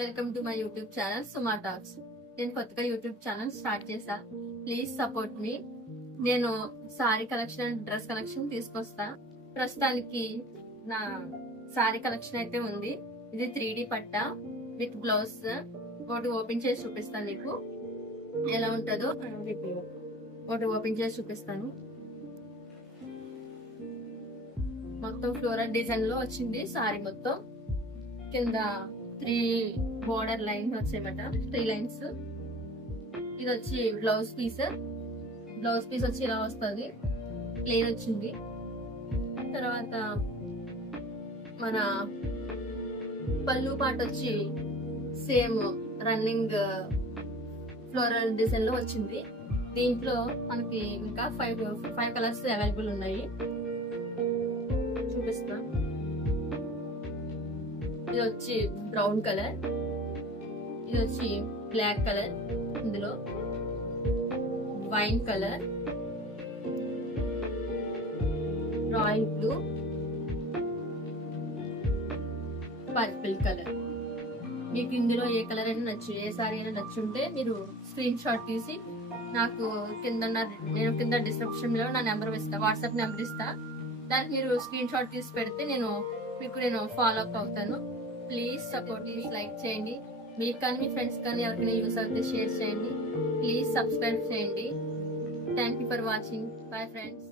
Welcome to my YouTube channel Suma talks. నేను కొత్తగా YouTube channel start చేశా. Please support మీ. నేను సారీ కలెక్షన్, డ్రెస్ కలెక్షన్ తీసుకొస్తా. ప్రస్తుతానికి నా సారీ కలెక్షన్ అయితే ఉంది. ఇది 3D పట్ట విత్ బ్లౌజ్. ఒకటి ఓపెన్ చేసి చూపిస్తాను మీకు ఎలా ఉంటుందో. ఒకటి ఓపెన్ చేసి చూపిస్తాను. మొత్తం ఫ్లోరల్ డిజైన్ లో వచ్చింది సారీ. మొత్తం కింద 3 బోర్డర్ లైన్స్ వచ్చాయన్నమాట, 3 లైన్స్. ఇది వచ్చి బ్లౌజ్ పీస్. బ్లౌజ్ పీస్ వచ్చి ఇలా వస్తుంది, ప్లెయిన్ వచ్చింది. తర్వాత మన పళ్ళు పాట వచ్చి సేమ్ రన్నింగ్ ఫ్లోరల్ డిజైన్ లో వచ్చింది. దీంట్లో మనకి ఇంకా 5 కలర్స్ అవైలబుల్ ఉన్నాయి. చూపిస్తా. ఇది వచ్చి బ్రౌన్ కలర్, ఇది వచ్చి బ్లాక్ కలర్, ఇందులో wine colour, royal blue, purple colour. మీకు ఇందులో ఏ కలర్ అయినా నచ్చు, ఏ సారీ అయినా నచ్చుంటే మీరు స్క్రీన్ షాట్ తీసి నాకు నేను కింద డిస్క్రిప్షన్ లో నా నెంబర్ ఇస్తా, వాట్సాప్ నెంబర్ ఇస్తా. దానికి మీరు స్క్రీన్ షాట్ తీసి పెడితే నేను ఫాలో అప్ అవుతాను. ప్లీజ్ సపోర్ట్, ప్లీజ్ లైక్ చేయండి. మీకు కానీ మీ ఫ్రెండ్స్ కానీ ఎవరికైనా యూస్ అవుతే షేర్ చేయండి. ప్లీజ్ సబ్స్క్రైబ్ చేయండి. Thank you for watching. Bye friends.